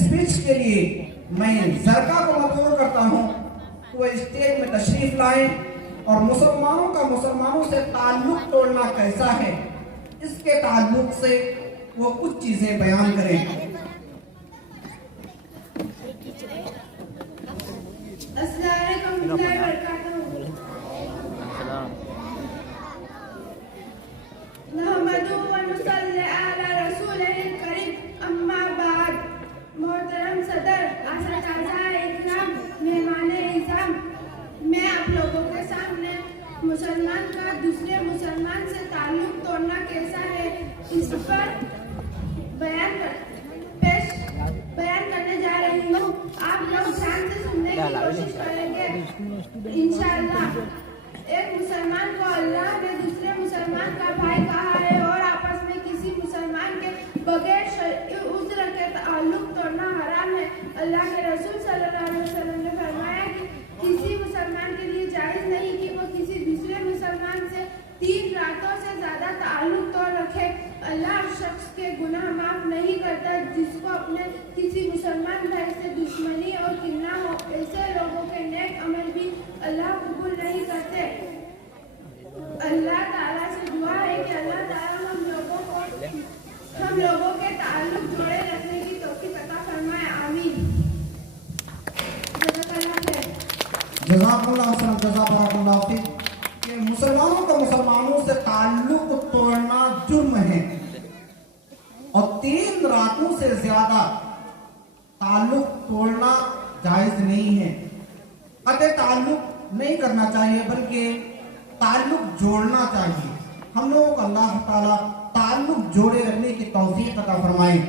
Speech کے لیے میں زرقا کو مدعو کرتا ہوں کہ وہ اسٹیج میں تشریف لائیں اور مسلمانوں کا مسلمانوں سے تعلق توڑنا کیسا ہے اس کے تعلق سے وہ کچھ چیزیں بیان کریں۔ السلام علیکم ورحمۃ اللہ وبرکاتہ۔ نحمدہ و نصلی علی رسولہ الکریم، اما بعد۔ محترم صدر، اساتذہ اکرام، مہمان اعظم، میں آپ لوگوں کے سامنے مسلمان کا دوسرے مسلمان سے تعلق توڑنا کیسا ہے اس پر بیان کرنے جا رہی ہوں۔ آپ لوگ دھیان سے سننے کی کوشش کریں گے انشاءاللہ۔ ایک مسلمان کو اللہ نے دوسرے مسلمان کا بھائی کہا ہے اور آپس میں کسی مسلمان کے بغیر شرعی عذر کے تعلق توڑنا حرام ہے۔ اللہ کے رسول صلی اللہ علیہ وسلم نے فرمایا کہ کسی مسلمان کے لیے جائز نہیں کہ وہ کسی دوسرے مسلمان سے 3 راتوں سے زیادہ تعلق توڑ رکھے۔ اللہ شخص کے گناہ معاف نہیں کرتا جس کو اپنے کسی مسلمان بھائی سے دشمنی اور کینہ ہو۔ ایسے لوگوں کے نیک عمل بھی اللہ قبول نہیں کرتے۔ اللہ تعالیٰ سے دعا ہے کہ اللہ تعالیٰ ہم لوگوں کے تعلق جوڑے رکھنے کی توفیق عطا فرمائے، آمین۔ جزاک اللہ خیر، جزاک اللہ خیر۔ کہ مسلمانوں کا مسلمانوں سے تعلق توڑنا جرم ہے اور 3 راتوں سے زیادہ تعلق توڑنا جائز نہیں ہے۔ قطع تعلق نہیں کرنا چاہیے بلکہ تعلق جوڑنا چاہیے۔ ہم لوگوں کو اللہ تعالیٰ تعلق جوڑے رکھنے کی توفیق عطا فرمائے۔